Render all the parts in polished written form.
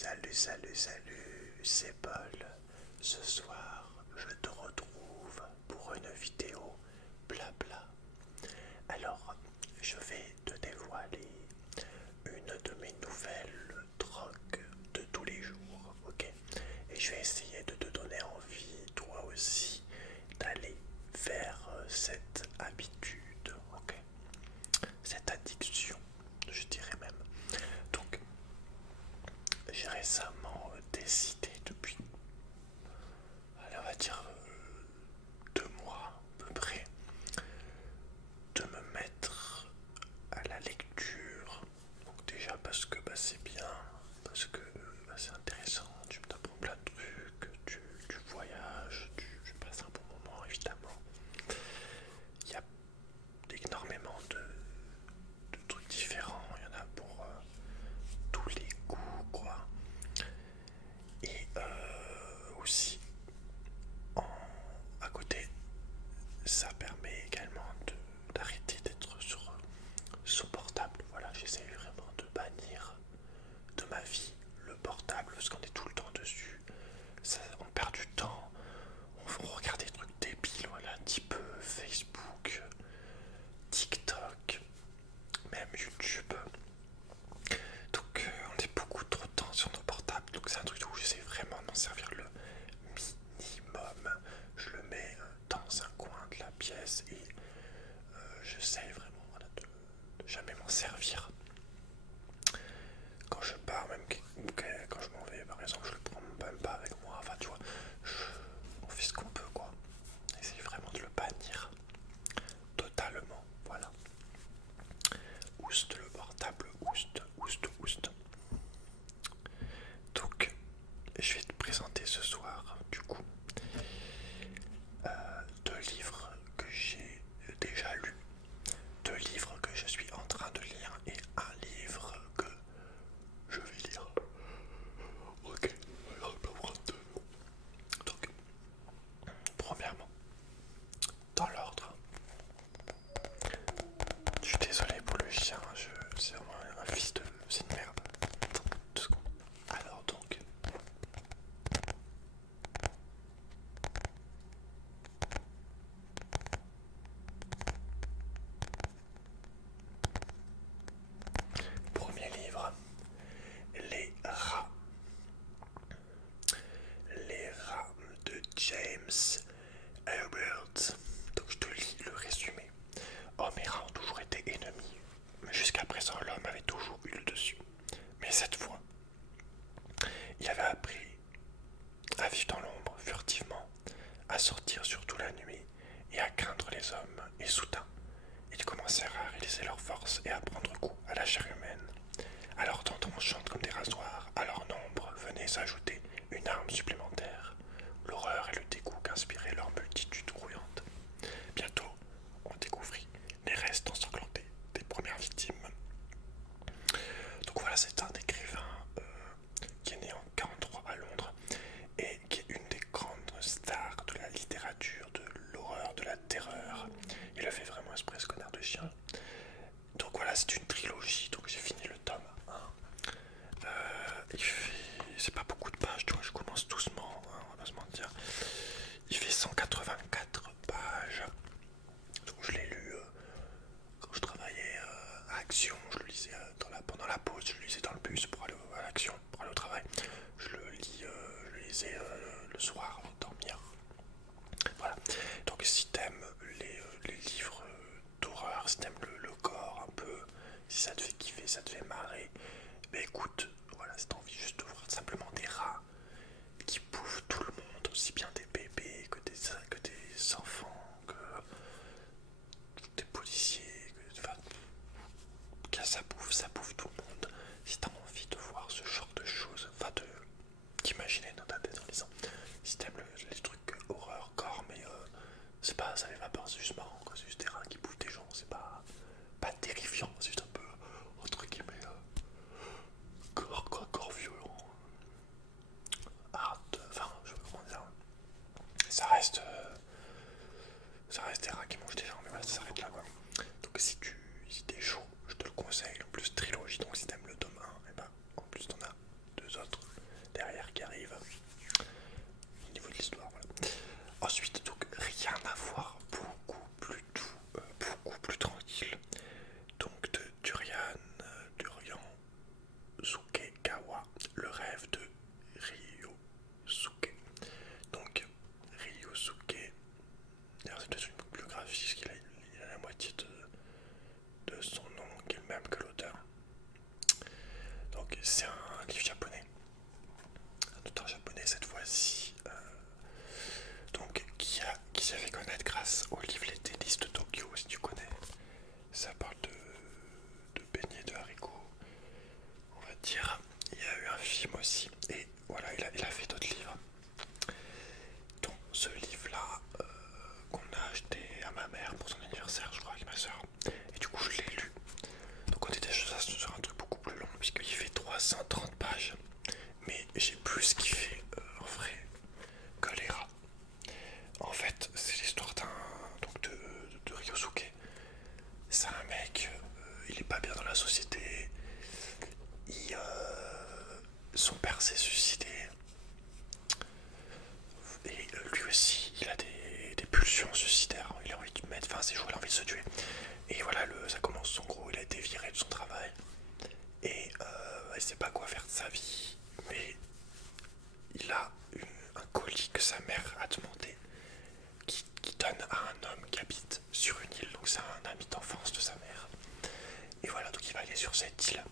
Salut, c'est Paul. Ce soir, je te retrouve pour une vidéo blabla. Alors, je vais te dévoiler une de mes nouvelles drogues de tous les jours, ok? Et je vais essayer de te donner envie, toi aussi, d'aller vers cette habitude, ok? Cette addiction, je dirais même. Donc, j'ai récemment décidé depuis, allez, on va dire 2 mois à peu près, de me mettre à la lecture. Donc déjà parce que c'est bien, parce que c'est intéressant, tu t'apprends plein de trucs, tu voyages, tu passes un bon moment évidemment. Il y a énormément de trucs différents, il y en a pour tous les goûts quoi. Et aussi, à côté, ça permet également d'arrêter d'être sur son portable. Voilà, j'essaie vraiment de bannir de ma vie le portable parce qu'on est tout le temps dessus. On perd du temps, on regarde des trucs débiles, voilà, type Facebook, TikTok, même YouTube. Donc on est beaucoup trop de temps sur nos portables, donc c'est un truc où j'essaie vraiment d'en servir le minimum. Je le mets dans un coin de la pièce et j'essaie vraiment voilà, de jamais m'en servir. Quand je pars, même quand je m'en vais par exemple, je le prends même pas avec moi, enfin tu vois, on fait ce qu'on peut quoi. Essaye vraiment de le bannir totalement, voilà. Oust le portable, oust. Donc, je vais te présenter ce soir, du coup, 2 livres que j'ai déjà lus, 2 livres que je suis en train de lire et un livre que je vais lire. Ok, alors on va prendre 2. Donc, premièrement, dans l'ordre, je suis désolé pour le chien, c'est vraiment un fils de... c'est une merde. Attends, 2 secondes. Alors donc, premier livre, Les rats. Les rats de James Herbert. Donc je te lis le résumé. Hommes et rats ont toujours été ennemis, mais jusqu'à présent l'homme avait toujours eu le dessus. Mais cette fois, il avait appris à vivre dans l'ombre furtivement, à sortir surtout la nuit et à craindre les hommes. Et soudain, ils commencèrent à réaliser leur force et à prendre goût à la chair humaine. À leurs dents tranchantes comme des rasoirs, à leur nombre venait s'ajouter une arme supplémentaire, l'horreur et le dégoût qu'inspirait leur multitude grouillante. Bientôt, on découvrit les restes ensanglantés des premières victimes. Donc voilà, c'est un écrivain qui est né en 1943 à Londres et qui est une des grandes stars de la littérature, de l'horreur, de la terreur. Il a fait vraiment exprès ce connard de chien. Donc voilà, c'est une trilogie, donc j'ai fini le tome 1. C'est pas beaucoup de pages, tu vois, je commence doucement, hein, on va pas se mentir. Il fait 184 pages. Donc je l'ai lu quand je travaillais à Action, je le lisais pendant la pause, je le lisais dans le bus pour aller à l'Action, pour aller au travail. Je le lisais le soir avant de dormir. Voilà. Donc si t'aimes les livres d'horreur, si t'aimes le corps un peu, si ça te fait kiffer, ça te fait marrer, bah écoute, voilà, si t'as envie juste de voir simplement des rats son père s'est suicidé. Et lui aussi, il a des pulsions suicidaires. Il a envie de mettre fin à ses jours, il a envie de se tuer. Et voilà, ça commence en gros, il a été viré de son travail. Et il sait pas quoi faire de sa vie. Mais il a un colis que sa mère a demandé, qui donne à un homme qui habite sur une île. Donc c'est un ami d'enfance de sa mère. Et voilà, donc il va aller sur cette île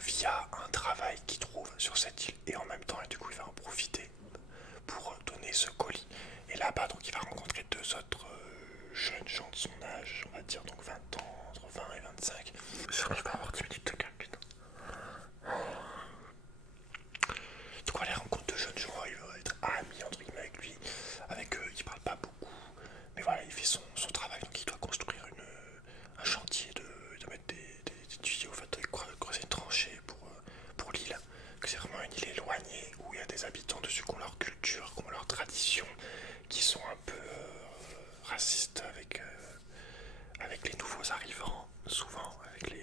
via un travail qu'il trouve sur cette île. Et en même temps, et du coup, il va en profiter pour donner ce colis. Et là-bas, donc il va rencontrer deux autres jeunes gens de son âge, on va dire donc 20 ans, entre 20 et 25. Je vais avoir 10 minutes de calme, putain. Donc voilà, les rencontres de jeunes gens, il va être ami entre guillemets avec lui. Avec eux, il parle pas beaucoup. Mais voilà, il fait son travail, donc il doit construire un chantier, de mettre des tuyaux, en fait, de creuser une tranchée pour l'île. Que c'est vraiment une île éloignée où il y a des habitants dessus qui ont leur culture, qui ont leur tradition, qui sont un peu racistes avec les nouveaux arrivants, souvent avec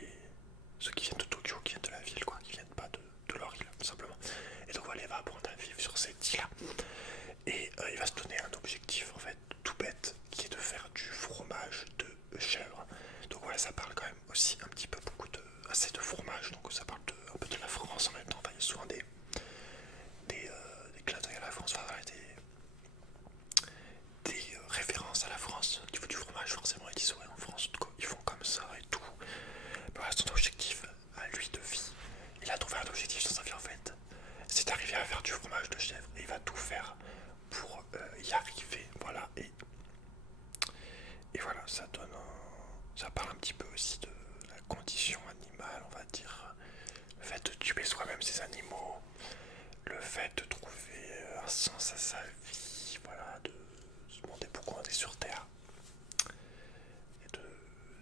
ceux qui viennent de Tokyo, qui viennent de la ville, quoi, qui viennent pas de leur île, tout simplement. Et donc voilà, il va apprendre à vivre sur cette île-là. Et il va se donner un objectif, en fait, tout bête, qui est de faire du fromage de chèvre. Donc voilà, ça parle quand même aussi un petit peu beaucoup assez de fromage, donc ça parle un peu de la France en même temps. Enfin, il y a souvent des clins d'œil à la France, enfin, voilà, des références à la France au niveau du fromage. Forcément ils disent ouais, en France ils font comme ça et tout. Mais voilà, son objectif à lui de vie, il a trouvé un objectif dans sa vie en fait, c'est d'arriver à faire du fromage de chèvre. Et il va tout faire pour y arriver, voilà. Et voilà, ça parle un petit peu aussi de la condition animale, on va dire, le fait de tuer soi-même ses animaux, le fait de trouver un sens à sa vie, voilà, de se demander pourquoi on est sur Terre, et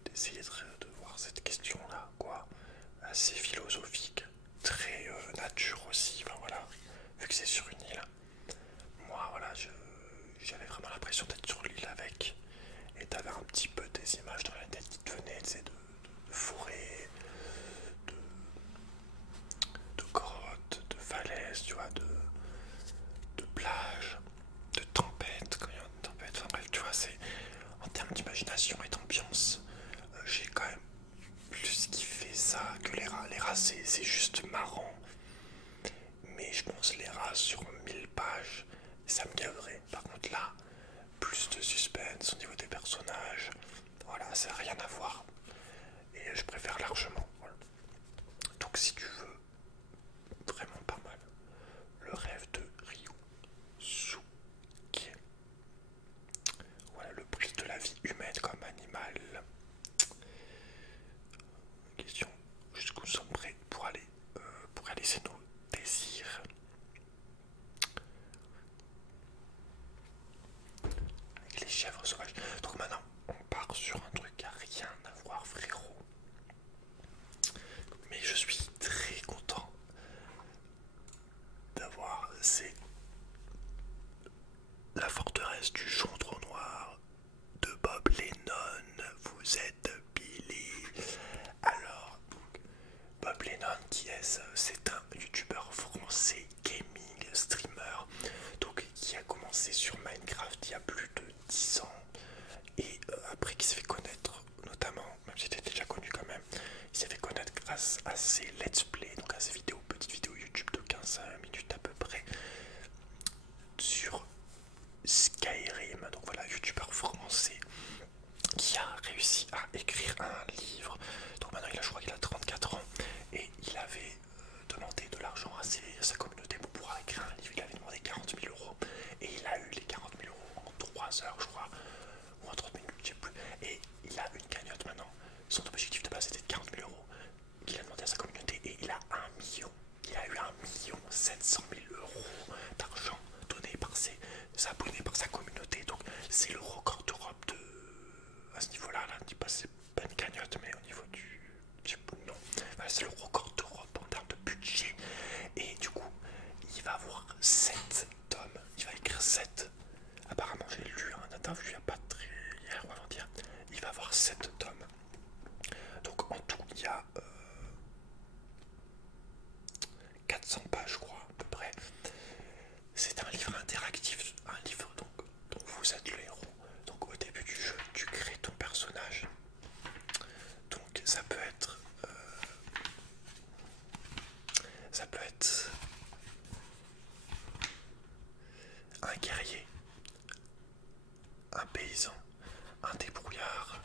d'essayer de voir cette question-là, quoi, assez philosophique, très nature aussi, enfin voilà, vu que c'est sur une île. Moi, voilà, j'avais vraiment l'impression d'être sur l'île avec, et t'avais un petit peu des images dans la tête qui te venaient, tu sais, de forêt, de grottes, de falaises, tu vois, de plages, de tempêtes, quand il y a une tempête, enfin bref, tu vois, c'est en termes d'imagination et d'ambiance, j'ai quand même plus kiffé ça que les rats. Les rats, c'est juste marrant, mais je pense les rats sur 1000 pages, ça me gaverait. Par contre là, plus de suspense au niveau des personnages, voilà, ça n'a rien à voir, et je préfère largement, voilà. Donc si tu veux, vraiment pas mal, le rêve de Ryusuke. Voilà le prix de la vie humaine comme animal. Question, jusqu'où nous sommes prêts pour réaliser nos désirs. Avec les chèvres sauvages. Donc maintenant, on part sur un truc qui a rien à voir, frérot. Mais je suis très content d'avoir la forteresse du Chondron Noir de Bob Lennon. Vous êtes Billy. Alors, Bob Lennon, qui est-ce? C'est un youtubeur français, gaming, streamer, donc qui a commencé sur Minecraft il y a plus de 10 ans. Et après qui s'est fait connaître, notamment, même si c'était déjà connu quand même, il s'est fait connaître grâce à ses let's play, donc à ses vidéos, petites vidéos YouTube de 15 minutes à peu près, sur Skyrim. Donc voilà, youtubeur français qui a réussi à écrire un livre. Donc maintenant je crois qu'il a 34 ans, et il avait demandé de l'argent à sa communauté pour pouvoir écrire un livre. Il avait demandé 40 000 euros, et il a eu les 40 000 euros en 3 heures je crois, ou en 30 minutes, je sais plus. Et il a une cagnotte maintenant. Son objectif de base était de 40 000 euros qu'il a demandé à sa communauté, et il a 1 million. Il a eu 1 700 000 euros d'argent donné par ses abonnés, par sa communauté. Donc c'est le record d'Europe à ce niveau-là. Là, je dis pas c'est pas une cagnotte, mais au niveau du non, voilà, c'est le record d'Europe en termes de budget. Et du coup, il va avoir 7 tomes. Il va écrire 7. Apparemment, j'ai lu un interview il n'y a pas très hier ou avant-hier. Il va avoir 7 tomes. Donc en tout, il y a fait un guerrier, un paysan, un débrouillard,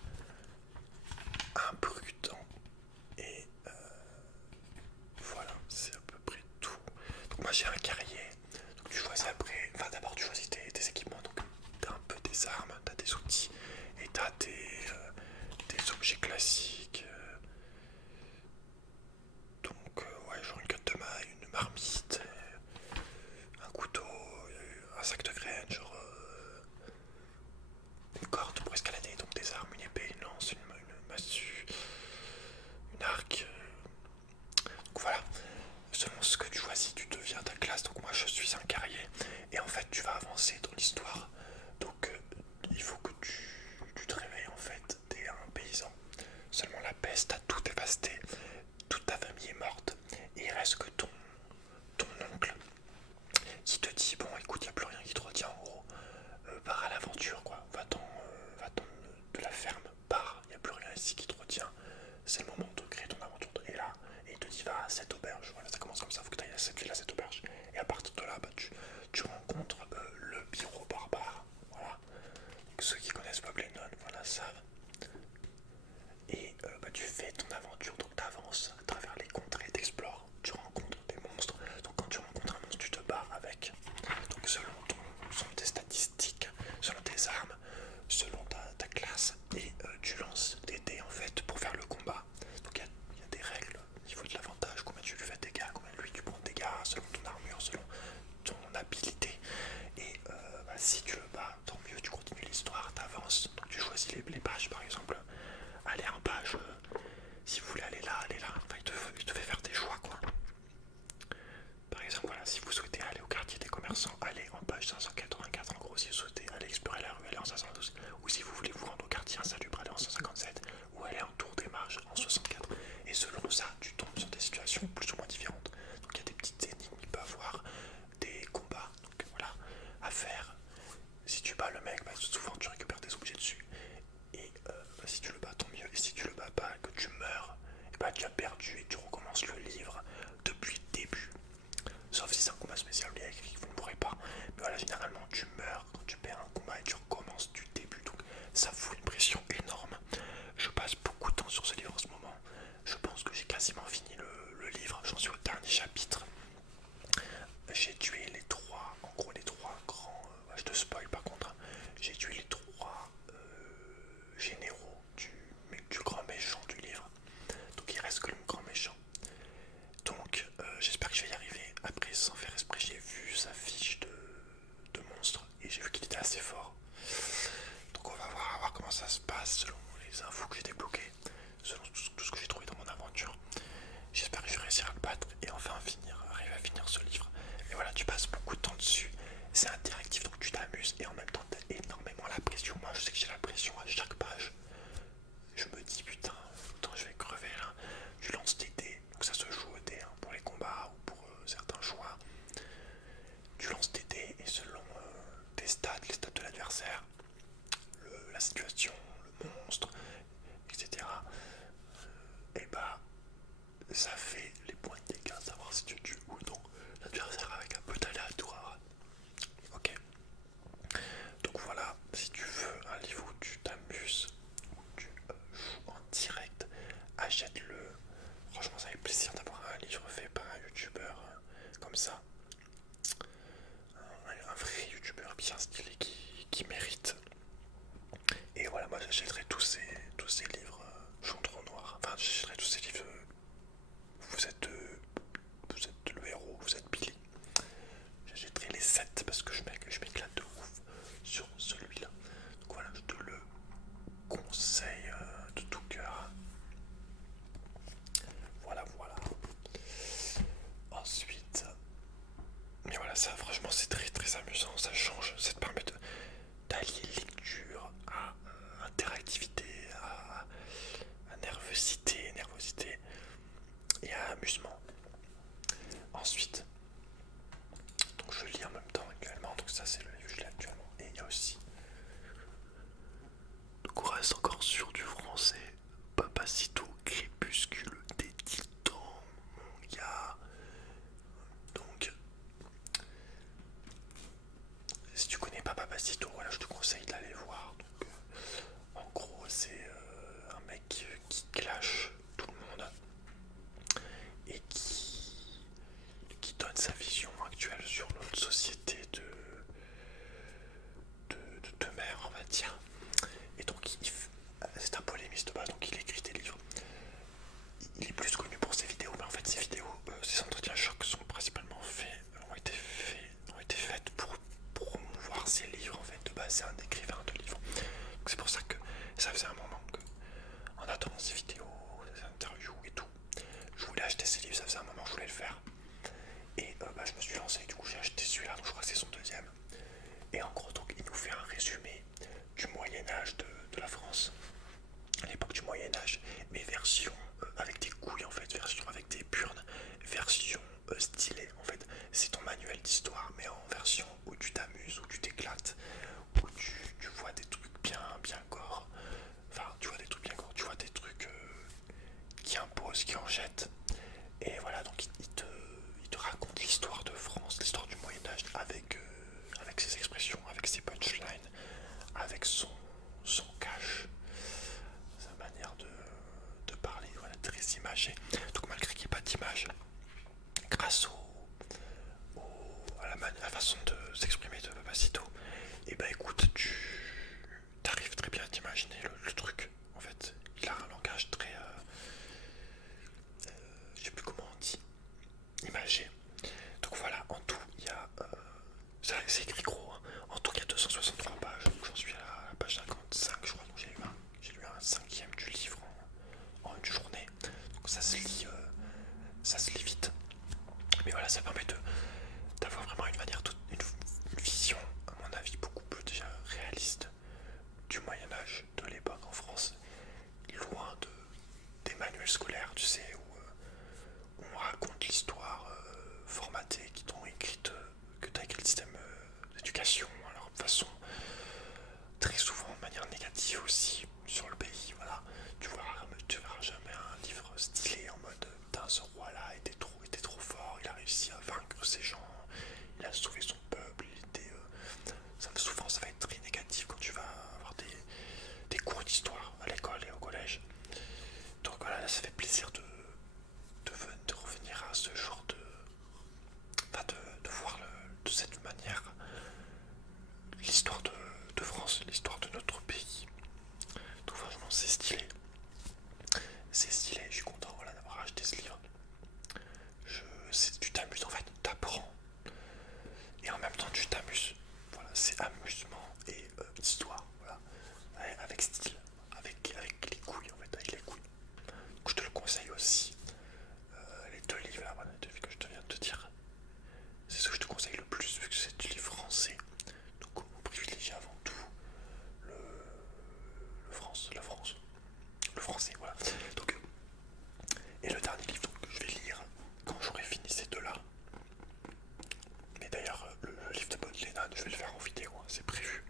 un prudent et voilà, c'est à peu près tout. Donc moi j'ai un guerrier, donc tu choisis après, enfin d'abord tu choisis tes équipements, donc t'as un peu des armes, t'as des outils et t'as des objets classiques. Donc ouais, genre une cotte de maille, une marmite, un couteau, un sac de graines, genre une corde pour escalader, donc des armes, une épée, une lance, une massue, une arc. Donc voilà, selon ce que tu choisis, tu deviens ta classe. Donc moi je suis un guerrier et en fait tu vas avancer dans l'histoire. Donc il faut que tu te réveilles en fait, t'es un paysan. Seulement la peste a tout dévasté, toute ta famille est morte et il reste que ton oncle qui te dit bon écoute, il n'y a plus rien qui te retient en gros, pars à l'aventure quoi, va-t'en de la ferme, pars, il n'y a plus rien ici qui te retient, c'est le moment de créer ton aventure. Et là, et il te dit va à cette auberge, voilà, ça commence comme ça, faut que tu ailles à cette ville, à cette auberge. Et à partir de là, bah, tu rencontres le bureau barbare, voilà. Donc, ceux qui connaissent Bob Lennon, voilà, savent. Et bah, tu fais ton aventure, donc tu avances à travers les contrées, t'explores, tu rencontres des monstres. Donc quand tu rencontres un monstre, tu te bats avec. Donc selon tes statistiques, selon tes armes, selon ta classe, et tu lances des dés en fait pour faire le combat. Donc il y a des règles au niveau de l'avantage, combien tu lui fais de dégâts, combien lui tu prends de dégâts, selon ton armure, selon ton habilité. Et bah, si tu le bats, tant mieux, tu continues l'histoire, t'avances. Donc tu choisis les pages par exemple. Aller en page, si vous voulez aller là, enfin il te fait faire des choix quoi. Par exemple voilà, si vous souhaitez aller au quartier des commerçants, allez en page 584. En gros, si vous souhaitez aller explorer la rue, allez en 512. Ou si vous voulez vous rendre au quartier insalubre, allez en 157. Ou aller en tour des marges en 64. Et selon ça, tu tombes sur des situations plus ou moins différentes. Donc il y a des petites énigmes, il peut avoir des combats, donc voilà, à faire. Si tu bats le mec, bah, souvent tu récupères des objets dessus. Et bah, si tu le bats, tant mieux. Et si tu le bats pas, que tu meurs, et bah tu as perdu et tu recommences le livre depuis le début. Sauf si c'est un combat spécial, il y a écrit que vous ne pourrez pas. Mais voilà, généralement tu meurs quand tu perds un combat et tu recommences du début. Donc ça fout une pression énorme. Je passe beaucoup de temps sur ce livre en ce moment. Je pense que j'ai quasiment fini le livre. J'en suis au dernier chapitre. J'ai tué les trois, en gros les trois grands, je te spoil par contre, hein. J'ai tué les trois généraux du grand méchant du livre. Donc il reste que le grand méchant. Donc j'espère que je vais y arriver. Après sans faire esprit, j'ai vu sa fiche de monstre et j'ai vu qu'il était assez fort. Donc on va voir comment ça se passe selon les infos que j'ai débloquées, selon tout ce que j'ai trouvé dans mon aventure. J'espère que je vais réussir à le battre et enfin arriver à finir ce livre. Et voilà, tu passes beaucoup de temps dessus. C'est interactif, donc tu t'amuses et en même temps tu as énormément la pression. Moi je sais que j'ai la pression à chaque page. Je me dis putain, je vais crever là. Tu lances tes dés, donc ça se joue au dés hein, pour les combats ou pour certains choix. Tu lances tes dés et selon tes stats, les stats de l'adversaire, la situation, le monstre, etc. Et bah ça fait les points de dégâts, savoir si tu tues ou non l'adversaire avec un peu d'aléatoire. Ok. Donc voilà, si tu veux un livre où tu t'amuses, où tu joues en direct, achète-le. Franchement, ça fait plaisir d'avoir un livre fait par un youtubeur comme ça. Un vrai youtubeur bien stylé qui mérite. Et voilà, moi j'achèterai tous ces livres jaune, trop noir. Enfin, j'achèterai tous ces livres. Vous êtes le Papacito, voilà, je te conseille d'aller voir. Donc, en gros, c'est un mec qui clash tout le monde et qui donne sa vision actuelle sur notre société de mère, on va dire. Et donc, c'est un polémiste de base, donc il écrit des livres. Il est plus connu pour ses vidéos, mais en fait, ses vidéos, ses entretiens chocs sont principalement ont été faites pour promouvoir ses livres. En fait, de base, c'est un écrivain de livres. Donc, c'est pour ça que ça faisait un moment que, en attendant ses vidéos, ses interviews et tout, je voulais acheter ses livres. Ça faisait un moment que je voulais le faire. Et je me suis lancé, du coup, j'ai acheté celui-là, donc je crois que c'est son deuxième. Et en gros, donc, il nous fait un résumé du Moyen-Âge de la France, à l'époque du Moyen-Âge, mais version avec des couilles en fait, version avec des burnes, version stylée en fait. C'est ton manuel d'histoire, mais en version où tu t'amuses, où tu t'éclates, où tu vois des trucs bien gore. Enfin, tu vois des trucs bien gore, tu vois des trucs qui imposent, qui en jettent. Et voilà, donc il te raconte l'histoire de France, l'histoire du Moyen-Âge avec ses expressions, avec ses punchlines, avec son cash, sa manière de parler, voilà, très imagé. Donc malgré qu'il n'y ait pas d'image, grâce à la façon de s'exprimer de Papacito, et bah écoute, tu arrives très bien à t'imaginer le truc. En fait, il a un langage très, je sais plus comment on dit, imagé. Donc voilà, en tout, il y a, c'est écrit gros, hein. En tout, il y a 263 pages, donc j'en suis à la page 55, je crois, donc j'ai lu un cinquième du livre en une journée, donc ça se lit vite. Mais voilà, ça permet d'avoir vraiment une manière, une vision, à mon avis, beaucoup plus déjà réaliste du Moyen-Âge, de l'époque en France, loin des manuels scolaires, tu sais, où on raconte l'histoire formatée, qui t'ont écrite, que tu as écrit le système d'éducation, alors de façon très souvent de manière négative aussi sur le pays. Voilà, tu verras jamais un livre stylé en mode putain, ce roi là était trop fort, il a réussi à vaincre ces gens, il a sauvé son peuple, souvent ça va être très négatif quand tu vas avoir des cours d'histoire à l'école et au collège. Donc voilà, là, ça fait plaisir de revenir à ce genre de voir de cette manière l'histoire de France, l'histoire de notre pays. Donc franchement c'est stylé. C'est stylé, je suis content, voilà, d'avoir acheté ce livre. Tu t'amuses en fait, t'apprends. Et en même temps tu t'amuses. Voilà, c'est amusement et histoire. Voilà. Avec style, avec les couilles en fait, avec les couilles. Donc je te le conseille aussi. Les deux livres là, voilà, les deux que je te viens de te dire. C'est ce que je te conseille le plus vu que c'est du livre français. Donc on privilégie avant tout le français, voilà. Donc, et le dernier livre donc, que je vais lire quand j'aurai fini ces deux là. Mais d'ailleurs le livre de Bob Lennon, je vais le faire en vidéo, hein, c'est prévu.